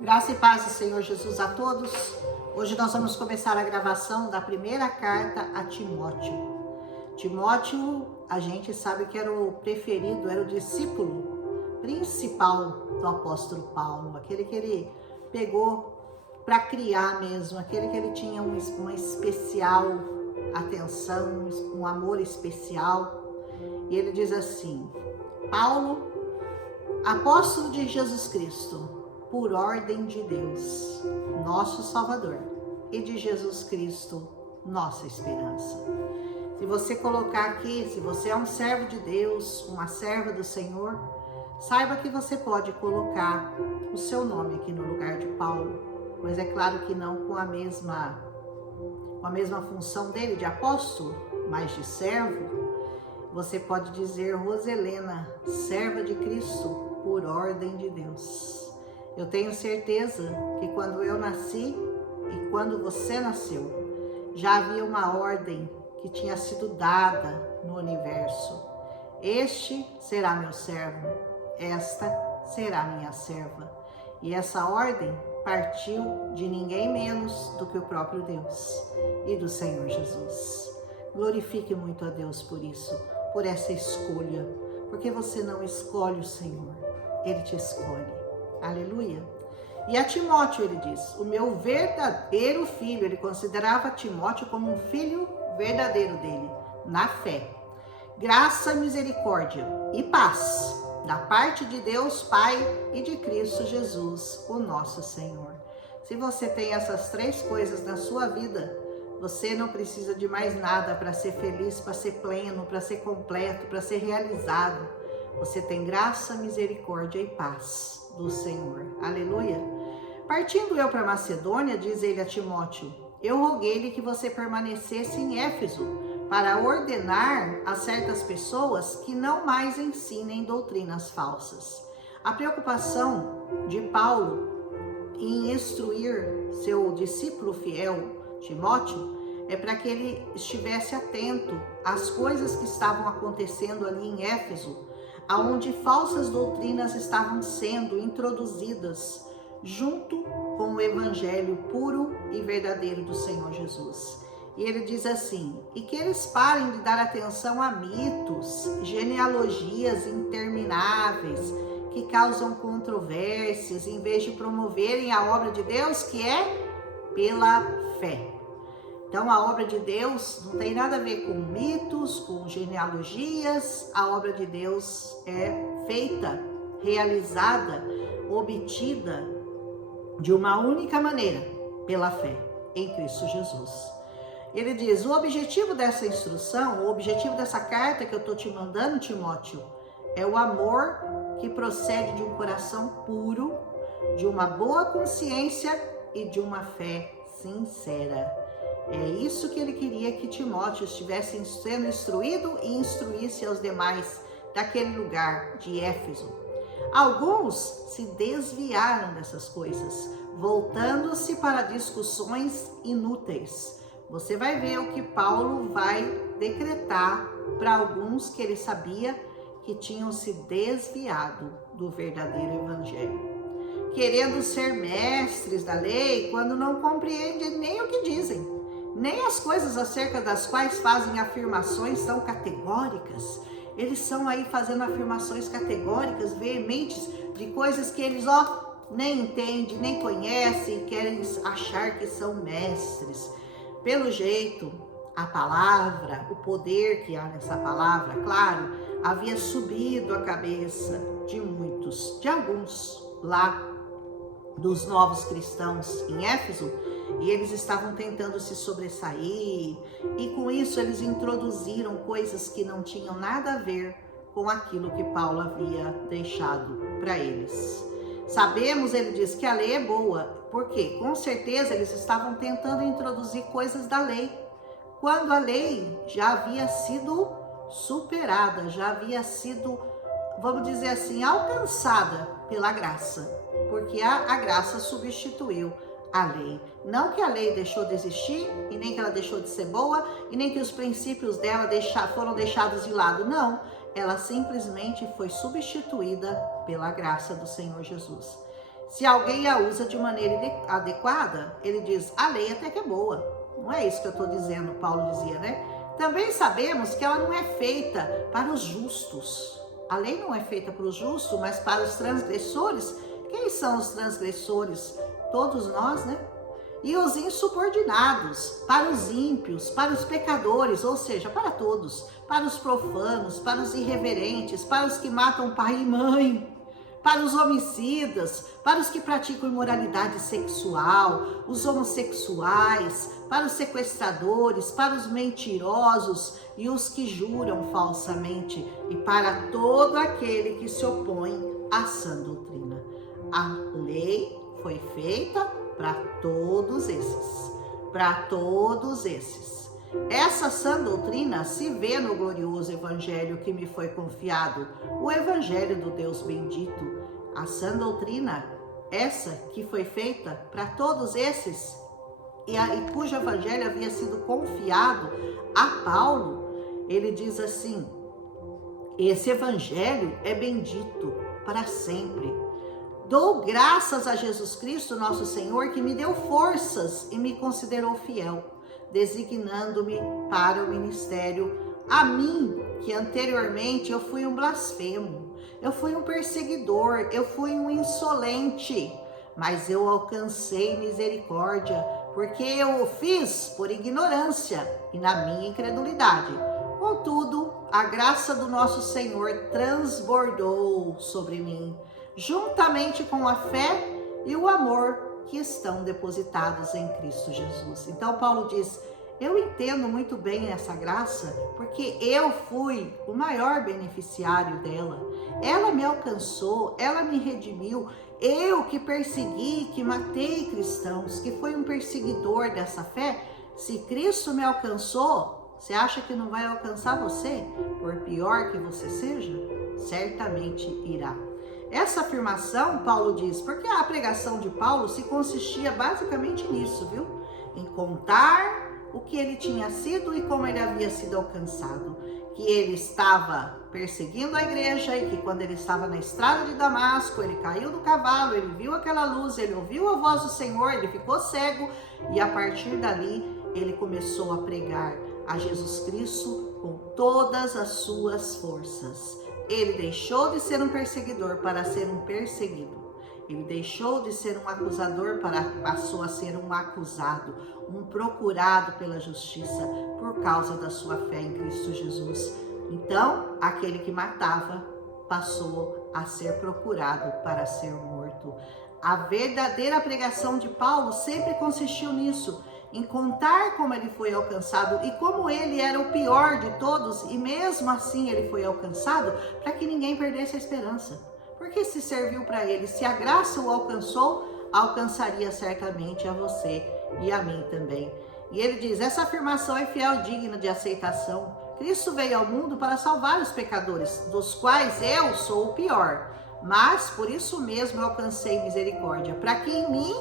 Graça e paz do Senhor Jesus a todos. Hoje nós vamos começar a gravação da primeira carta a Timóteo. Timóteo, a gente sabe que era o preferido, era o discípulo principal do apóstolo Paulo, aquele que ele pegou para criar mesmo, aquele que ele tinha uma especial atenção, um amor especial. E ele diz assim: Paulo, apóstolo de Jesus Cristo, por ordem de Deus, nosso Salvador, e de Jesus Cristo, nossa esperança. Se você colocar aqui, se você é um servo de Deus, uma serva do Senhor, saiba que você pode colocar o seu nome aqui no lugar de Paulo, mas é claro que não com a mesma função dele de apóstolo, mas de servo. Você pode dizer Roselena, serva de Cristo, por ordem de Deus. Eu tenho certeza que quando eu nasci e quando você nasceu, já havia uma ordem que tinha sido dada no universo. Este será meu servo, esta será minha serva. E essa ordem partiu de ninguém menos do que o próprio Deus e do Senhor Jesus. Glorifique muito a Deus por isso, por essa escolha, porque você não escolhe o Senhor, Ele te escolhe. Aleluia. E a Timóteo ele diz, o meu verdadeiro filho, ele considerava Timóteo como um filho verdadeiro dele, na fé. Graça, misericórdia e paz, da parte de Deus Pai e de Cristo Jesus, o nosso Senhor. Se você tem essas três coisas na sua vida, você não precisa de mais nada para ser feliz, para ser pleno, para ser completo, para ser realizado. Você tem graça, misericórdia e paz do Senhor. Aleluia. Partindo eu para Macedônia, diz ele a Timóteo, eu roguei-lhe que você permanecesse em Éfeso para ordenar a certas pessoas que não mais ensinem doutrinas falsas. A preocupação de Paulo em instruir seu discípulo fiel, Timóteo, é para que ele estivesse atento às coisas que estavam acontecendo ali em Éfeso, aonde falsas doutrinas estavam sendo introduzidas junto com o evangelho puro e verdadeiro do Senhor Jesus. E ele diz assim, e que eles parem de dar atenção a mitos, genealogias intermináveis, que causam controvérsias, em vez de promoverem a obra de Deus, que é pela fé. Então, a obra de Deus não tem nada a ver com mitos, com genealogias. A obra de Deus é feita, realizada, obtida de uma única maneira, pela fé em Cristo Jesus. Ele diz, o objetivo dessa instrução, o objetivo dessa carta que eu estou te mandando, Timóteo, é o amor que procede de um coração puro, de uma boa consciência e de uma fé sincera. É isso que ele queria que Timóteo estivesse sendo instruído e instruísse aos demais daquele lugar de Éfeso. Alguns se desviaram dessas coisas, voltando-se para discussões inúteis. Você vai ver o que Paulo vai decretar para alguns que ele sabia que tinham se desviado do verdadeiro evangelho, querendo ser mestres da lei quando não compreendem nem o que dizem. Nem as coisas acerca das quais fazem afirmações são categóricas. Eles são aí fazendo afirmações categóricas, veementes, de coisas que eles nem entendem, nem conhecem e querem achar que são mestres. Pelo jeito, a palavra, o poder que há nessa palavra, claro, havia subido a cabeça de muitos, de alguns lá dos novos cristãos em Éfeso, e eles estavam tentando se sobressair, e com isso eles introduziram coisas que não tinham nada a ver com aquilo que Paulo havia deixado para eles. Sabemos, ele diz, que a lei é boa, porque com certeza eles estavam tentando introduzir coisas da lei, quando a lei já havia sido superada, já havia sido, vamos dizer assim, alcançada pela graça. Porque a graça substituiu a lei. Não que a lei deixou de existir, e nem que ela deixou de ser boa, e nem que os princípios dela foram deixados de lado. Não, ela simplesmente foi substituída pela graça do Senhor Jesus. Se alguém a usa de maneira adequada, ele diz, a lei até que é boa. Não é isso que eu estou dizendo, Paulo dizia, né? Também sabemos que ela não é feita para os justos. A lei não é feita para os justos, mas para os transgressores. Quem são os transgressores? Todos nós, né? E os insubordinados, para os ímpios, para os pecadores, ou seja, para todos, para os profanos, para os irreverentes, para os que matam pai e mãe, para os homicidas, para os que praticam imoralidade sexual, os homossexuais, para os sequestradores, para os mentirosos e os que juram falsamente, e para todo aquele que se opõe à sã doutrina. A lei foi feita para todos esses, Essa sã doutrina se vê no glorioso evangelho que me foi confiado, o evangelho do Deus bendito. A sã doutrina, essa que foi feita para todos esses, e cujo evangelho havia sido confiado a Paulo, ele diz assim, esse evangelho é bendito para sempre. Dou graças a Jesus Cristo, nosso Senhor, que me deu forças e me considerou fiel, designando-me para o ministério. A mim, que anteriormente eu fui um blasfemo, eu fui um perseguidor, eu fui um insolente, mas eu alcancei misericórdia, porque eu o fiz por ignorância e na minha incredulidade. Contudo, a graça do nosso Senhor transbordou sobre mim, juntamente com a fé e o amor que estão depositados em Cristo Jesus. Então Paulo diz, eu entendo muito bem essa graça, porque eu fui o maior beneficiário dela. Ela me alcançou, ela me redimiu. Eu que persegui, que matei cristãos, que fui um perseguidor dessa fé, se Cristo me alcançou, você acha que não vai alcançar você? Por pior que você seja, certamente irá. Essa afirmação, Paulo diz, porque a pregação de Paulo se consistia basicamente nisso, viu? Em contar o que ele tinha sido e como ele havia sido alcançado. Que ele estava perseguindo a igreja e que quando ele estava na estrada de Damasco, ele caiu do cavalo, ele viu aquela luz, ele ouviu a voz do Senhor, ele ficou cego e a partir dali ele começou a pregar a Jesus Cristo com todas as suas forças. Ele deixou de ser um perseguidor para ser um perseguido. Ele deixou de ser um acusador para passou a ser um acusado, um procurado pela justiça por causa da sua fé em Cristo Jesus. Então, aquele que matava passou a ser procurado para ser morto. A verdadeira pregação de Paulo sempre consistiu nisso, em contar como ele foi alcançado e como ele era o pior de todos e mesmo assim ele foi alcançado para que ninguém perdesse a esperança. Porque se serviu para ele, se a graça o alcançou, alcançaria certamente a você e a mim também. E ele diz, essa afirmação é fiel e digna de aceitação. Cristo veio ao mundo para salvar os pecadores, dos quais eu sou o pior. Mas por isso mesmo eu alcancei misericórdia, para que em mim,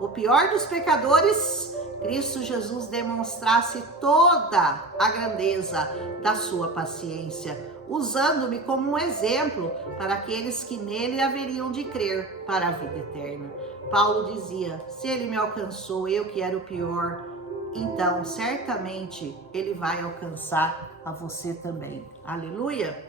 o pior dos pecadores, Cristo Jesus demonstrasse toda a grandeza da sua paciência, usando-me como um exemplo para aqueles que nele haveriam de crer para a vida eterna. Paulo dizia, se ele me alcançou, eu que era o pior, então certamente ele vai alcançar a você também. Aleluia!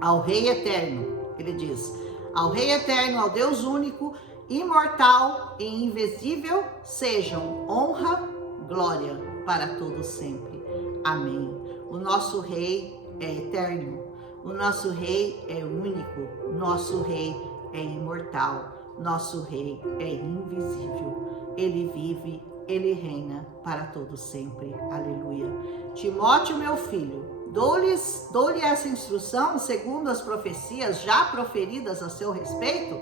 Ao Rei Eterno, ele diz, ao Rei Eterno, ao Deus único, imortal e invisível, sejam honra, glória para todos sempre. Amém. O nosso Rei é eterno, o nosso Rei é único, nosso Rei é imortal, nosso Rei é invisível. Ele vive, ele reina para todos sempre. Aleluia. Timóteo, meu filho, dou-lhe essa instrução segundo as profecias já proferidas a seu respeito,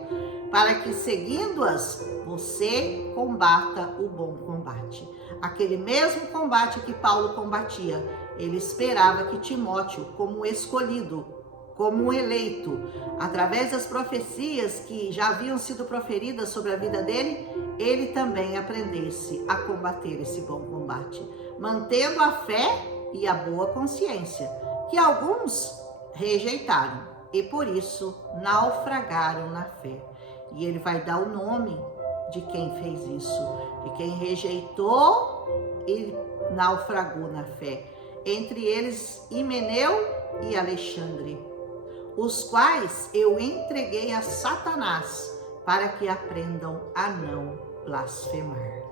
para que, seguindo-as, você combata o bom combate. Aquele mesmo combate que Paulo combatia, ele esperava que Timóteo, como escolhido, como eleito, através das profecias que já haviam sido proferidas sobre a vida dele, ele também aprendesse a combater esse bom combate, mantendo a fé e a boa consciência, que alguns rejeitaram e por isso naufragaram na fé. E ele vai dar o nome de quem fez isso, de quem rejeitou e naufragou na fé. Entre eles, Himeneu e Alexandre, os quais eu entreguei a Satanás para que aprendam a não blasfemar.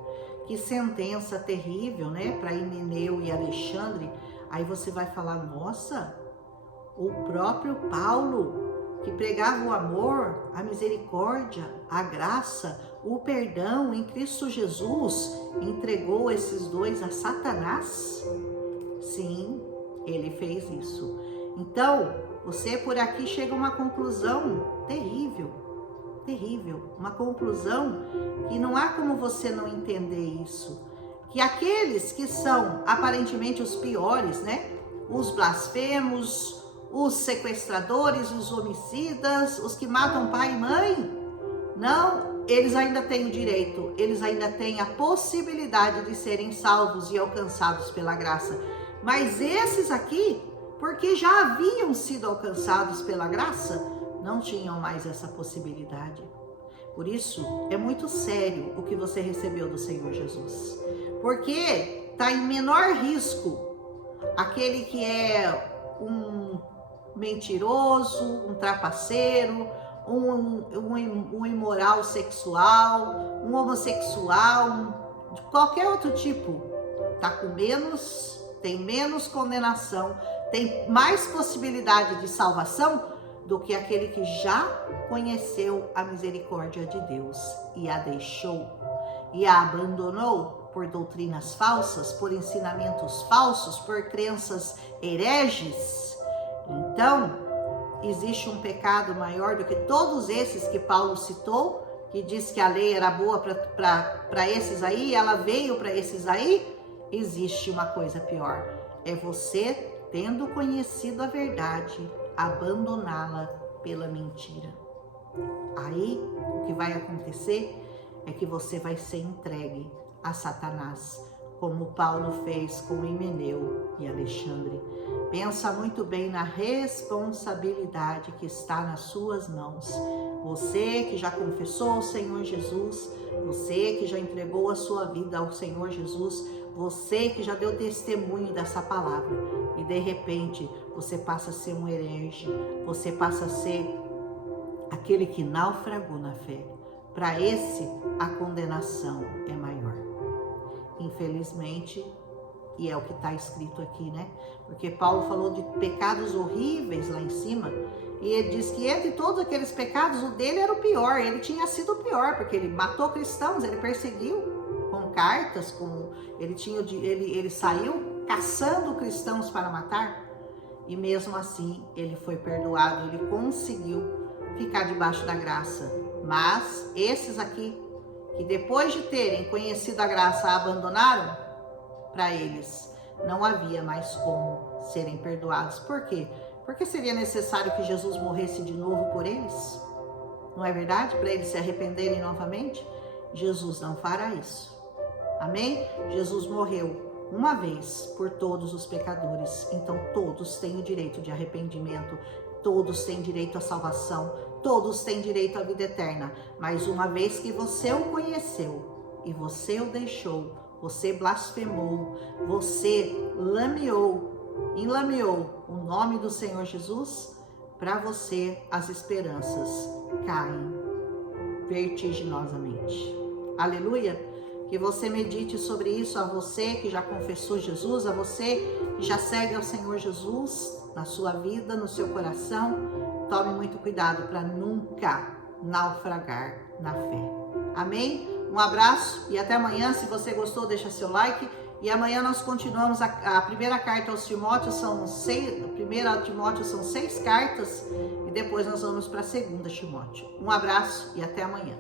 Que sentença terrível, né? Para Himeneu e Alexandre. Aí você vai falar, nossa, o próprio Paulo, que pregava o amor, a misericórdia, a graça, o perdão em Cristo Jesus, entregou esses dois a Satanás? Sim, ele fez isso. Então, você por aqui chega a uma conclusão terrível, terrível, uma conclusão que não há como você não entender isso, que aqueles que são aparentemente os piores, né? Os blasfemos, os sequestradores, os homicidas, os que matam pai e mãe, não, eles ainda têm o direito, eles ainda têm a possibilidade de serem salvos e alcançados pela graça. Mas esses aqui, porque já haviam sido alcançados pela graça, não tinham mais essa possibilidade. Por isso, é muito sério o que você recebeu do Senhor Jesus. Porque está em menor risco aquele que é um mentiroso, um trapaceiro, um imoral sexual, um homossexual, de qualquer outro tipo. Está com menos, tem menos condenação, tem mais possibilidade de salvação do que aquele que já conheceu a misericórdia de Deus e a deixou e a abandonou por doutrinas falsas, por ensinamentos falsos, por crenças hereges. Então, existe um pecado maior do que todos esses que Paulo citou, que diz que a lei era boa para esses aí, ela veio para esses aí. Existe uma coisa pior, é você, tendo conhecido a verdade, abandoná-la pela mentira. Aí, o que vai acontecer é que você vai ser entregue a Satanás, como Paulo fez com Himeneu e Alexandre. Pensa muito bem na responsabilidade que está nas suas mãos. Você que já confessou o Senhor Jesus, você que já entregou a sua vida ao Senhor Jesus, você que já deu testemunho dessa palavra e de repente você passa a ser um herege, você passa a ser aquele que naufragou na fé. Para esse, a condenação é maior. Infelizmente, e é o que está escrito aqui, né? Porque Paulo falou de pecados horríveis lá em cima, e ele diz que entre todos aqueles pecados, o dele era o pior, ele tinha sido o pior, porque ele matou cristãos, ele perseguiu com cartas, ele saiu caçando cristãos para matar, e mesmo assim ele foi perdoado, ele conseguiu ficar debaixo da graça. Mas esses aqui, que depois de terem conhecido a graça, a abandonaram, para eles não havia mais como serem perdoados. Por quê? Porque seria necessário que Jesus morresse de novo por eles? Não é verdade? Para eles se arrependerem novamente? Jesus não fará isso. Amém? Jesus morreu uma vez por todos os pecadores. Então todos têm o direito de arrependimento, todos têm direito à salvação, todos têm direito à vida eterna. Mas uma vez que você o conheceu e você o deixou, você blasfemou, você enlameou o nome do Senhor Jesus, para você as esperanças caem vertiginosamente. Aleluia! Que você medite sobre isso, a você que já confessou Jesus, a você que já segue ao Senhor Jesus na sua vida, no seu coração. Tome muito cuidado para nunca naufragar na fé. Amém? Um abraço e até amanhã. Se você gostou, deixa seu like. E amanhã nós continuamos a primeira carta aos Timóteos, primeira Timóteo são 6 cartas, e depois nós vamos para a segunda Timóteo. Um abraço e até amanhã.